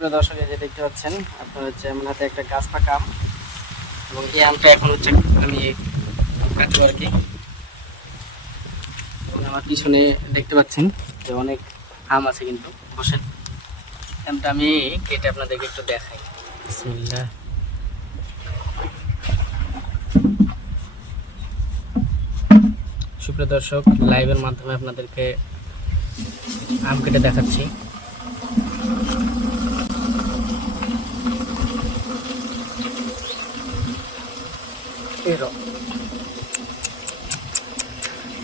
সুপ্রিয় দর্শক যে দেখতে পাচ্ছেন, আপনার হচ্ছে আমার হাতে একটা গাছ পাকা আম এবং এই আমটা এখন হচ্ছে আমি কাটবো আর কি। এবং আমার পিছনে দেখতে পাচ্ছেন যে অনেক আম আছে কিন্তু বসেন আমটা আমি কেটে আপনাদেরকে একটু দেখাই। বিসমিল্লাহ। সুপ্রিয় দর্শক লাইভের মাধ্যমে আপনাদেরকে আম কেটে দেখাচ্ছি।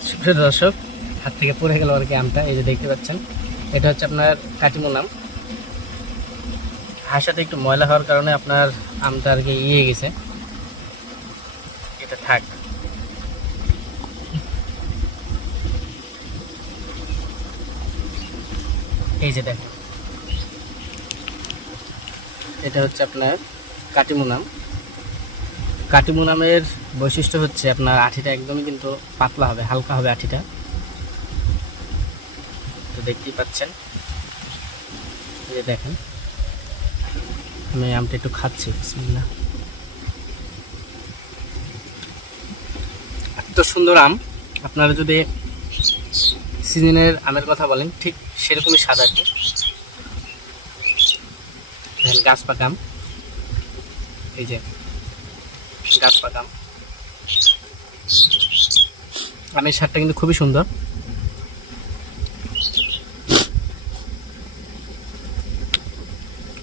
সুপ্রিয় দর্শক, হাত থেকে পড়ে গেল আর কি আমটা, এই যে দেখতে পাচ্ছেন। এটা হচ্ছে আপনার কাটিমুন আম হাসাতে একটু ময়লা হওয়ার কারণে আপনার আমটা আর কি ইয়ে গেছে। এটা থাক। এই যে দেখেন। এটা হচ্ছে আপনার কাটিমুনাম কাটিমুনামের বৈশিষ্ট্য হচ্ছে আপনার আঠিটা একদমই কিন্তু পাতলা হবে, হালকা হবে আঠিটা। তো দেখতেই পাচ্ছেন। এই দেখেন। আমি আমটা একটু খাচ্ছি, বিসমিল্লাহ। এত সুন্দর আম। আপনারা যদি সিজনের আমের কথা বলেন, ঠিক সেরকমই স্বাদ দেখেন গাছ পাকাম। এই যে গাছ পাকাম আমের স্বাদটা কিন্তু খুবই সুন্দর।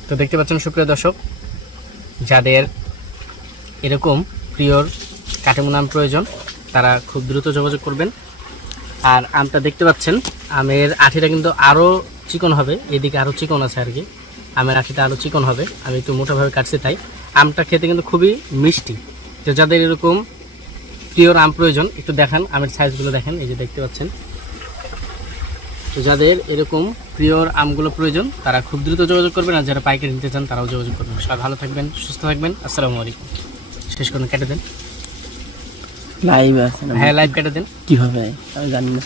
তো দেখতে পাচ্ছেন সুপ্রিয় দর্শক, যাদের এরকম প্রিয়র কাটেমন আম প্রয়োজন, তারা খুব দ্রুত যোগাযোগ করবেন। আর আমটা দেখতে পাচ্ছেন, আমের আঠিটা কিন্তু আরও চিকন হবে, এদিকে আরও চিকন আছে আর কি। আমের আঠিটা আরও চিকন হবে, আমি একটু মোটাভাবে কাটছি তাই। আমটা খেতে কিন্তু খুবই মিষ্টি। তো যাদের এরকম প্রিয়র আম প্রয়োজন একটু দেখান আমের সাইজগুলো দেখেন এই যে দেখতে পাচ্ছেন। তো যাদের এরকম প্রিয়র আমগুলো প্রয়োজন তারা খুব দ্রুত যোগাযোগ করবেন আর যারা পাইকারি নিতে চান তারাও যোগাযোগ করবেন। সবাই ভালো থাকবেন সুস্থ থাকবেন আসসালামু আলাইকুম। শেষ করুন কেটে দেন। লাইভ আছে হ্যাঁ লাইভ কেটে দেন। কীভাবে? আমি জানি না।